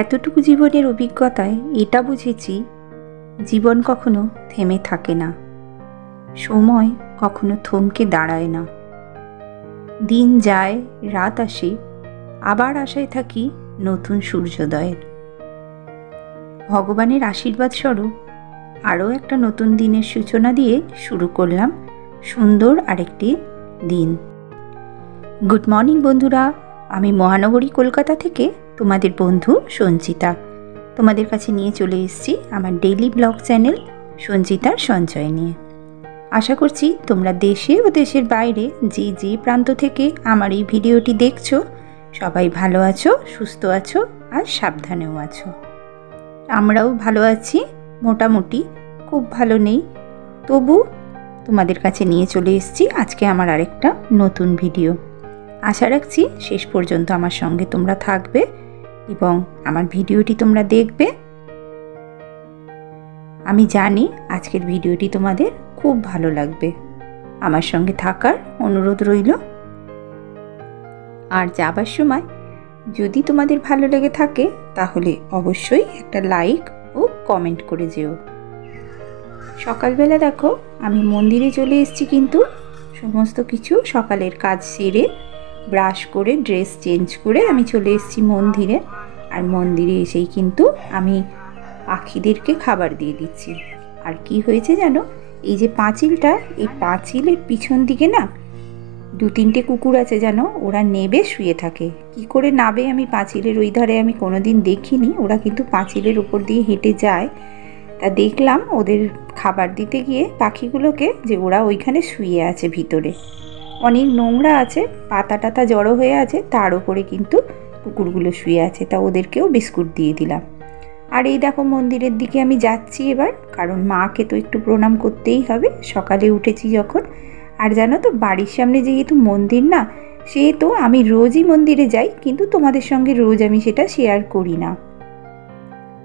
এতটুকু জীবনের অভিজ্ঞতায় এটা বুঝেছি, জীবন কখনো থেমে থাকে না, সময় কখনো থমকে দাঁড়ায় না। দিন যায়, রাত আসে, আবার আশায় থাকি নতুন সূর্যোদয়ের। ভগবানের আশীর্বাদ স্বরূপ আরও একটা নতুন দিনের সূচনা দিয়ে শুরু করলাম সুন্দর আরেকটি দিন। গুড মর্নিং বন্ধুরা, আমি মহানগরী কলকাতা থেকে তোমাদের বন্ধু সঞ্চিতা তোমাদের কাছে নিয়ে চলে এসেছি আমার ডেইলি ব্লগ চ্যানেল সঞ্চিতার সঞ্চয় নিয়ে। আশা করছি তোমরা দেশে ও দেশের বাইরে যে যে প্রান্ত থেকে আমার এই ভিডিওটি দেখছো সবাই ভালো আছো, সুস্থ আছো আর সাবধানেও আছো। আমরাও ভালো আছি, মোটামুটি, খুব ভালো নেই, তবু তোমাদের কাছে নিয়ে চলে এসেছি আজকে আমার আরেকটা নতুন ভিডিও। আশা রাখছি শেষ পর্যন্ত আমার সঙ্গে তোমরা থাকবে এবং আমার ভিডিওটি তোমরা দেখবে। আমি জানি আজকের ভিডিওটি তোমাদের খুব ভালো লাগবে, আমার সঙ্গে থাকার অনুরোধ রইল। আর যাবার সময় যদি তোমাদের ভালো লেগে থাকে তাহলে অবশ্যই একটা লাইক ও কমেন্ট করে যেও। সকালবেলা দেখো আমি মন্দিরে চলে এসেছি, কিন্তু সমস্ত কিছু সকালের কাজ সেরে ব্রাশ করে ড্রেস চেঞ্জ করে আমি চলে এসেছি মন্দিরে। আর মন্দিরে এসেই কিন্তু আমি পাখিদেরকে খাবার দিয়ে দিচ্ছি। আর কি হয়েছে জানো, এই যে পাঁচিলটা, এই পাঁচিলের পিছন দিকে না 2-3টে কুকুর আছে জানো, ওরা নেবে শুয়ে থাকে। কি করে নাবে আমি পাঁচিলের ওই ধারে আমি কোনোদিন দেখিনি, ওরা কিন্তু পাঁচিলের উপর দিয়ে হেঁটে যায়। তা দেখলাম ওদের খাবার দিতে গিয়ে পাখিগুলোকে যে ওরা ওইখানে শুয়ে আছে ভিতরে, অনেক নোংরা আছে, পাতা টাতা জড়ো হয়ে আছে, তার উপরে কিন্তু কুকুরগুলো শুয়ে আছে। তা ওদেরকেও বিস্কুট দিয়ে দিলাম। আর এই দেখো মন্দিরের দিকে আমি যাচ্ছি এবার, কারণ মাকে তো একটু প্রণাম করতেই হবে, সকালে উঠেছি যখন। আর জানো তো বাড়ির সামনে যেহেতু মন্দির না, সেহেতু আমি রোজই মন্দিরে যাই, কিন্তু তোমাদের সঙ্গে রোজ আমি সেটা শেয়ার করি না।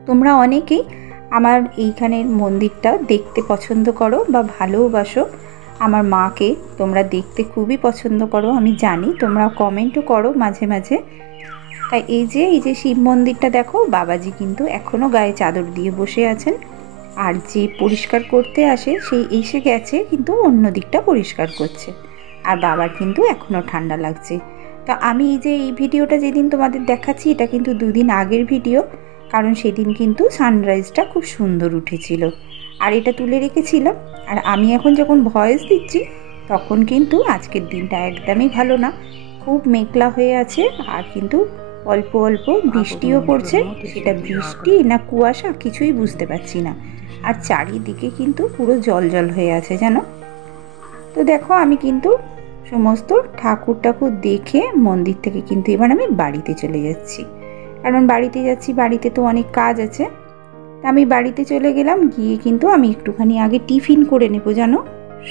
তোমরা অনেকেই আমার এইখানের মন্দিরটা দেখতে পছন্দ করো বা ভালোবাসো, আমার মাকে তোমরা দেখতে খুবই পছন্দ করো, আমি জানি, তোমরা কমেন্টও করো মাঝে মাঝে। তাই এই যে শিব মন্দিরটা দেখো, বাবাজি কিন্তু এখনও গায়ে চাদর দিয়ে বসে আছেন। আর যে পরিষ্কার করতে আসে সেই এসে গেছে, কিন্তু অন্য দিকটা পরিষ্কার করছে। আর বাবার কিন্তু এখনও ঠান্ডা লাগছে। তো আমি এই ভিডিওটা যেদিন তোমাদের দেখাচ্ছি, এটা কিন্তু 2 দিন আগের ভিডিও, কারণ সেদিন কিন্তু সানরাইজটা খুব সুন্দর উঠেছিল আর এটা তুলে রেখেছিলাম। আর আমি এখন যখন ভয়েস দিচ্ছি তখন কিন্তু আজকের দিনটা একদমই ভালো না, খুব মেঘলা হয়ে আছে। আর কিন্তু অল্প অল্প বৃষ্টিও পড়ছে, সেটা বৃষ্টি না কুয়াশা কিছুই বুঝতে পারছি না। আর চারিদিকে কিন্তু পুরো জল জল হয়ে আছে জানো। তো দেখো আমি কিন্তু সমস্ত ঠাকুর দেখে মন্দির থেকে কিন্তু এবার আমি বাড়িতে চলে যাচ্ছি, কারণ বাড়িতে যাচ্ছি, বাড়িতে তো অনেক কাজ আছে। তা আমি বাড়িতে চলে গেলাম, গিয়ে কিন্তু আমি একটুখানি আগে টিফিন করে নেবো জানো।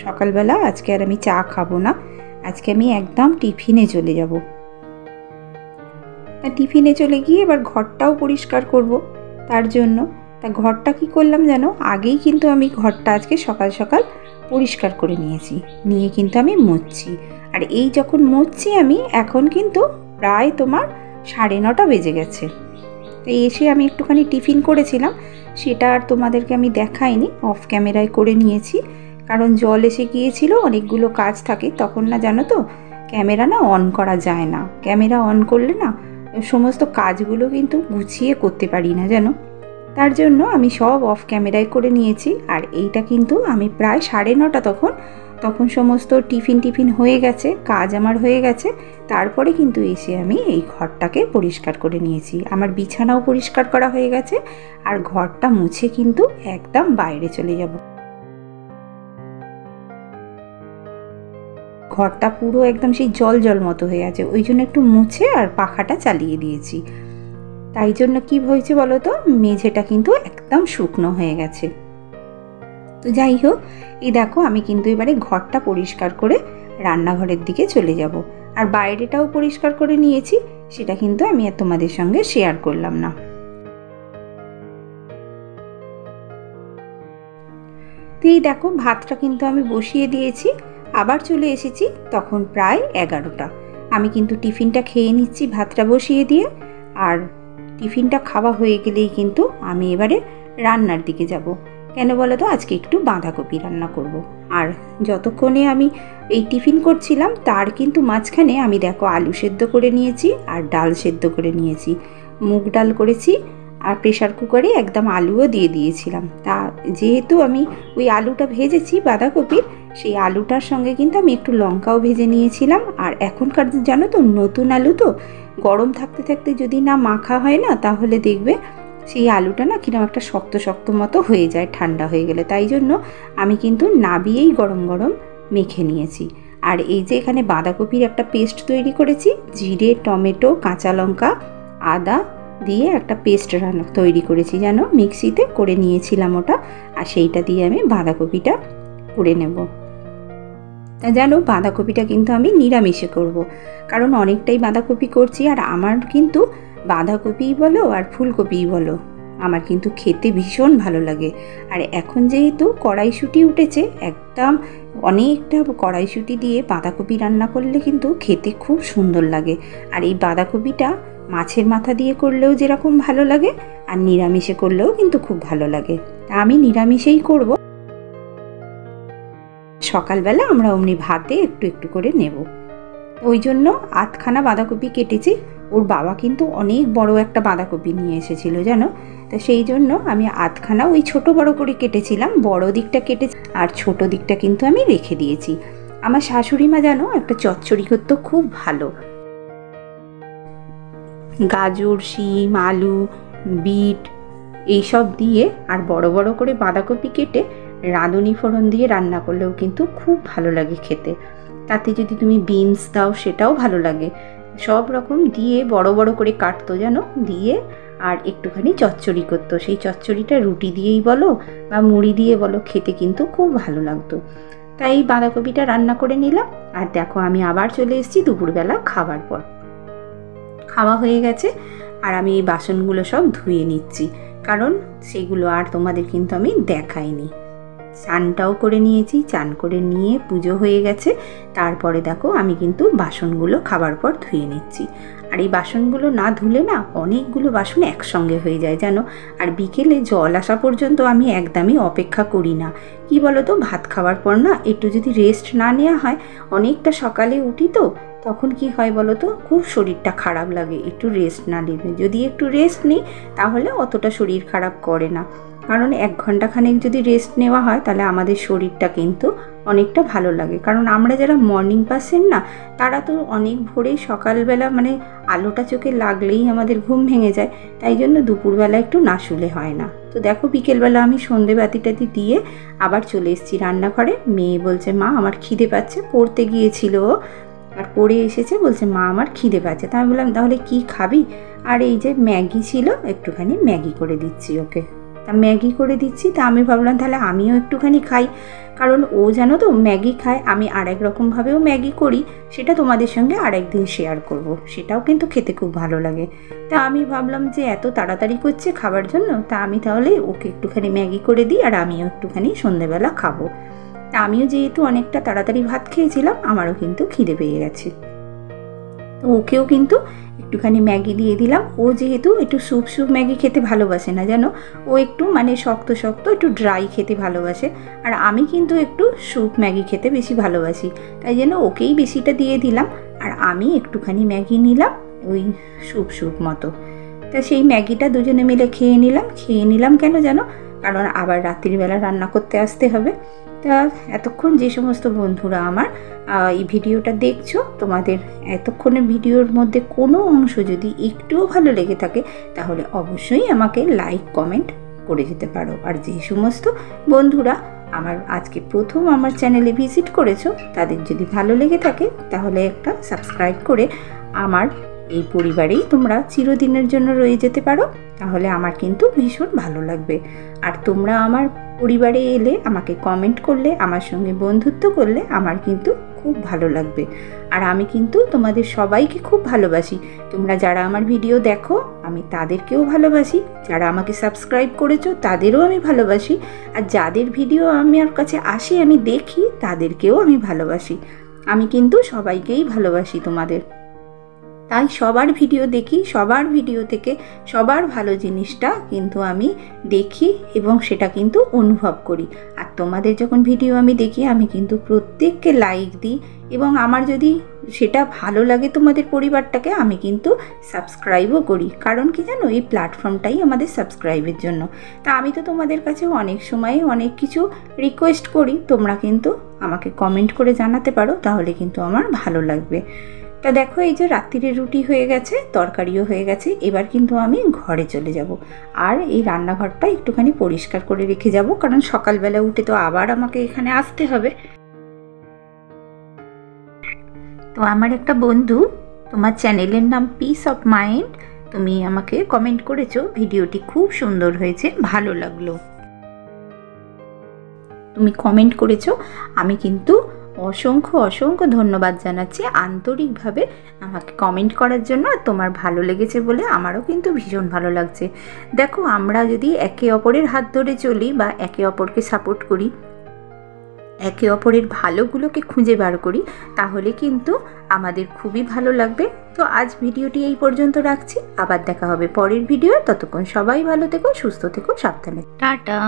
সকালবেলা আজকে আর আমি চা খাবো না, আজকে আমি একদম টিফিনে চলে যাব। তা টিফিনে চলে গিয়ে এবার ঘরটাও পরিষ্কার করব তার জন্য। তা ঘরটা কি করলাম জানো, আগেই কিন্তু আমি ঘরটা আজকে সকাল সকাল পরিষ্কার করে নিয়ে কিন্তু আমি মুছছি। আর এই যখন মুছছি আমি, এখন কিন্তু প্রায় তোমার 9:30 বেজে গেছে। তো এসে আমি একটুখানি টিফিন করেছিলাম, সেটা আর তোমাদেরকে আমি দেখাইনি, অফ ক্যামেরায় করে নিয়েছি, কারণ জল এসে গিয়েছিল, অনেকগুলো কাজ থাকে তখন না, জানো তো ক্যামেরা না অন করা যায় না। ক্যামেরা অন করলে না সমস্ত কাজগুলো কিন্তু গুছিয়ে করতে পারি না জানো। তার জন্য আমি সব অফ ক্যামেরায় করে নিয়েছি। আর এইটা কিন্তু আমি প্রায় 9:30 তখন সমস্ত টিফিন হয়ে গেছে, কাজ আমার হয়ে গেছে। তারপরে কিন্তু এসে আমি এই ঘরটাকে পরিষ্কার করে নিয়েছি, আমার বিছানাও পরিষ্কার করা হয়ে গেছে। আর ঘরটা মুছে কিন্তু একদম বাইরে চলে যাব। ঘরটা পুরো একদম সেই জল জল মতো হয়ে আছে, ওই জন্য একটু মুছে আর পাখাটা চালিয়ে দিয়েছি। তাই জন্য কি হয়েছে বলো তো, মেঝেটা কিন্তু একদম শুকনো হয়ে গেছে। তো যাই হোক, এই দেখো আমি কিন্তু এবারে ঘরটা পরিষ্কার করে রান্নাঘরের দিকে চলে যাব। আর বাইরেটাও পরিষ্কার করে নিয়েছি, সেটা কিন্তু আমি আর তোমাদের সঙ্গে শেয়ার করলাম না। তো এই দেখো ভাতটা কিন্তু আমি বসিয়ে দিয়েছি, আবার চলে এসেছি তখন প্রায় 11টা। আমি কিন্তু টিফিনটা খেয়ে নিচ্ছি ভাতটা বসিয়ে দিয়ে। আর টিফিনটা খাওয়া হয়ে গেলেই কিন্তু আমি এবারে রান্নার দিকে যাব। কেন বলো তো, আজকে একটু বাঁধাকপি রান্না করব। আর যতক্ষণে আমি এই টিফিন করছিলাম তার কিন্তু মাঝখানে আমি দেখো আলু সেদ্ধ করে নিয়েছি আর ডাল সেদ্ধ করে নিয়েছি, মুগ ডাল করেছি, আর প্রেশার কুকারে একদম আলুও দিয়ে দিয়েছিলাম। তা যেহেতু আমি ওই আলুটা ভেজেছি বাঁধাকপির, সেই আলুটার সঙ্গে কিন্তু আমি একটু লঙ্কাও ভেজে নিয়েছিলাম। আর এখনকার জানো তো নতুন আলু তো, গরম থাকতে থাকতে যদি না মাখা হয় না, তাহলে দেখবে সেই আলুটা না কিরকম একটা শক্ত শক্ত মতো হয়ে যায় ঠান্ডা হয়ে গেলে। তাই জন্য আমি কিন্তু নাবিয়েই গরম গরম মেখে নিয়েছি। আর এই যে এখানে বাঁধাকপির একটা পেস্ট তৈরি করেছি, জিরে, টমেটো, কাঁচা লঙ্কা, আদা দিয়ে একটা পেস্ট তৈরি করেছি, যেন মিক্সিতে করে নিয়েছিলাম ওটা। আর সেইটা দিয়ে আমি বাঁধাকপিটা করে নেব। তা জানো, বাঁধাকপিটা কিন্তু আমি নিরামিষে করব, কারণ অনেকটাই বাঁধাকপি করছি। আর আমার কিন্তু বাঁধাকপিই বলো আর ফুলকপিই বলো, আমার কিন্তু খেতে ভীষণ ভালো লাগে। আর এখন যেহেতু কড়াইশুঁটি উঠেছে, একদম অনেকটা কড়াইশুঁটি দিয়ে বাঁধাকপি রান্না করলে কিন্তু খেতে খুব সুন্দর লাগে। আর এই বাঁধাকপিটা মাছের মাথা দিয়ে করলেও যেরকম ভালো লাগে, আর নিরামিষে করলেও কিন্তু খুব ভালো লাগে। তা আমি নিরামিষেই করব। সকালবেলা আমরা অমনি ভাতে একটু একটু করে নেব, ওই জন্য 8খানা বাঁধাকপি কেটেছি। ওর বাবা কিন্তু অনেক বড় একটা বাঁধাকপি নিয়ে এসেছিল জানো, তা সেই জন্য আমি 8খানা ওই ছোট বড় করে কেটেছিলাম, বড় দিকটা কেটে আর ছোট দিকটা কিন্তু আমি রেখে দিয়েছি। আমার শাশুড়ি মা জানো একটা চচ্চড়ি করতো খুব ভালো, গাজর, শিম, আলু, বিট এইসব দিয়ে আর বড় বড় করে বাঁধাকপি কেটে রাঁধুনি ফোড়ন দিয়ে রান্না করলেও কিন্তু খুব ভালো লাগে খেতে। তাতে যদি তুমি বিনস দাও সেটাও ভালো লাগে। সব রকম দিয়ে বড় বড় করে কাটতো জানো, দিয়ে আর একটুখানি চচ্চড়ি করতো। সেই চচ্চড়িটা রুটি দিয়েই বলো বা মুড়ি দিয়ে বলো, খেতে কিন্তু খুব ভালো লাগতো। তাই এই বাঁধাকপিটা রান্না করে নিলাম। আর দেখো আমি আবার চলে এসেছি দুপুরবেলা খাবার পর। খাওয়া হয়ে গেছে আর আমি এই বাসনগুলো সব ধুয়ে নিচ্ছি, কারণ সেগুলো আর তোমাদের কিন্তু আমি দেখাইনি। চানটাও করে নিয়েছি, চান করে নিয়ে পুজো হয়ে গেছে। তারপরে দেখো আমি কিন্তু বাসনগুলো খাবার পর ধুয়ে নিচ্ছি। আর এই বাসনগুলো না ধুলে না অনেকগুলো বাসন একসঙ্গে হয়ে যায় জানো। আর বিকেলে জল আসা পর্যন্ত আমি একদমই অপেক্ষা করি না। কি বলো তো, ভাত খাওয়ার পর না একটু যদি রেস্ট না নেওয়া হয়, অনেকটা সকালে উঠি তো, তখন কি হয় বলো তো, খুব শরীরটা খারাপ লাগে একটু রেস্ট না নিলে। যদি একটু রেস্ট নিই তাহলে অতটা শরীর খারাপ করে না, কারণ 1 ঘন্টা খানেক যদি রেস্ট নেওয়া হয় তাহলে আমাদের শরীরটা কিন্তু অনেকটা ভালো লাগে। কারণ আমরা যারা মর্নিং পার্সন না, তারা তো অনেক ভোরেই সকালবেলা মানে আলোটা চোখে লাগলেই আমাদের ঘুম ভেঙে যায়। তাই জন্য দুপুরবেলা একটু না শুলে হয় না। তো দেখো বিকেলবেলা আমি সন্ধে বাতিটাতি দিয়ে আবার চলে এসেছি রান্নাঘরে। মেয়ে বলছে মা আমার খিদে পাচ্ছে, পড়তে গিয়েছিল আর পড়ে এসেছে, বলছে মা আমার খিদে পাচ্ছে। তা আমি বললাম তাহলে কি খাবি? আর এই যে ম্যাগি ছিল, একটুখানি ম্যাগি করে দিচ্ছি ওকে। তা ম্যাগি করে দিচ্ছি, তা আমি ভাবলাম তাহলে আমিও একটুখানি খাই, কারণ ও জানো তো ম্যাগি খায়। আমি আরেক রকমভাবেও ম্যাগি করি, সেটা তোমাদের সঙ্গে আরেকদিন শেয়ার করব, সেটাও কিন্তু খেতে খুব ভালো লাগে। তা আমি ভাবলাম যে এত তাড়াতাড়ি করছে খাবার জন্য, তা আমি তাহলে ওকে একটুখানি ম্যাগি করে দিই আর আমিও একটুখানি সন্ধেবেলা খাবো। তা আমিও যেহেতু অনেকটা তাড়াতাড়ি ভাত খেয়েছিলাম, আমারও কিন্তু খিদে পেয়ে গেছে। তো ওকেও কিন্তু একটুখানি ম্যাগি দিয়ে দিলাম। ও যেহেতু একটু স্যুপ স্যুপ ম্যাগি খেতে ভালোবাসে না জানো, ও একটু মানে শক্ত শক্ত একটু ড্রাই খেতে ভালোবাসে। আর আমি কিন্তু একটু স্যুপ ম্যাগি খেতে বেশি ভালোবাসি, তাই জন্য ওকেই বেশিটা দিয়ে দিলাম। আর আমি একটুখানি ম্যাগি নিলাম ওই স্যুপ স্যুপ মতো। তা সেই ম্যাগিটা দুজনে মিলে খেয়ে নিলাম কেন জানো, কারণ আবার রাত্রিবেলা রান্না করতে আসতে হবে। তা এতক্ষণ যে সমস্ত বন্ধুরা আমার এই ভিডিওটা দেখছো, তোমাদের এতক্ষণের ভিডিওর মধ্যে কোনো অংশ যদি একটুও ভালো লেগে থাকে, তাহলে অবশ্যই আমাকে লাইক কমেন্ট করে যেতে পারো। আর যে সমস্ত বন্ধুরা আমার আজকে প্রথম আমার চ্যানেলে ভিজিট করেছো, তাদের যদি ভালো লেগে থাকে তাহলে একটা সাবস্ক্রাইব করে আমার এই পরিবারেই তোমরা চিরদিনের জন্য রয়ে যেতে পারো, তাহলে আমার কিন্তু ভীষণ ভালো লাগবে। আর তোমরা আমার পরিবারে এলে আমাকে কমেন্ট করলে, আমার সঙ্গে বন্ধুত্ব করলে আমার কিন্তু খুব ভালো লাগবে। আর আমি কিন্তু তোমাদের সবাইকে খুব ভালোবাসি। তোমরা যারা আমার ভিডিও দেখো আমি তাদেরকেও ভালোবাসি, যারা আমাকে সাবস্ক্রাইব করেছো তাদেরও আমি ভালোবাসি, আর যাদের ভিডিও আমার কাছে আসে আমি দেখি তাদেরকেও আমি ভালোবাসি। আমি কিন্তু সবাইকেই ভালোবাসি তোমাদের। তাই সবার ভিডিও দেখি, সবার ভিডিও থেকে সবার ভালো জিনিসটা কিন্তু আমি দেখি এবং সেটা কিন্তু অনুভব করি। আর তোমাদের যখন ভিডিও আমি দেখি আমি কিন্তু প্রত্যেককে লাইক দিই এবং আমার যদি সেটা ভালো লাগে তোমাদের পরিবারটাকে আমি কিন্তু সাবস্ক্রাইবও করি। কারণ কি জানো, এই প্ল্যাটফর্মটাই আমাদের সাবস্ক্রাইবের জন্য। তা আমি তো তোমাদের কাছে অনেক সময় অনেক কিছু রিকোয়েস্ট করি, তোমরা কিন্তু আমাকে কমেন্ট করে জানাতে পারো, তাহলে কিন্তু আমার ভালো লাগবে। তা দেখো, এই যে রাত্রিরে রুটি হয়ে গেছে, তরকারিও হয়ে গেছে, এবার কিন্তু আমি ঘরে চলে যাব। আর এই রান্নাঘরটা একটুখানি পরিষ্কার করে রেখে যাব, কারণ সকালবেলা উঠে তো আবার আমাকে এখানে আসতে হবে। তো আমার একটা বন্ধু, তোমার চ্যানেলের নাম পিস অফ মাইন্ড, তুমি আমাকে কমেন্ট করেছো ভিডিওটি খুব সুন্দর হয়েছে, ভালো লাগলো। তুমি কমেন্ট করেছো, আমি কিন্তু অসংখ্য অসংখ্য ধন্যবাদ জানাচ্ছি আন্তরিকভাবে আমাকে কমেন্ট করার জন্য। আর তোমার ভালো লেগেছে বলে আমারও কিন্তু ভীষণ ভালো লাগছে। দেখো, আমরা যদি একে অপরের হাত ধরে চলি বা একে অপরকে সাপোর্ট করি, একে অপরের ভালোগুলোকে খুঁজে বার করি, তাহলে কিন্তু আমাদের খুবই ভালো লাগবে। তো আজ ভিডিওটি এই পর্যন্ত রাখছি, আবার দেখা হবে পরের ভিডিও। ততক্ষণ সবাই ভালো থেকো, সুস্থ থেকো, সাবধানে, টাটা।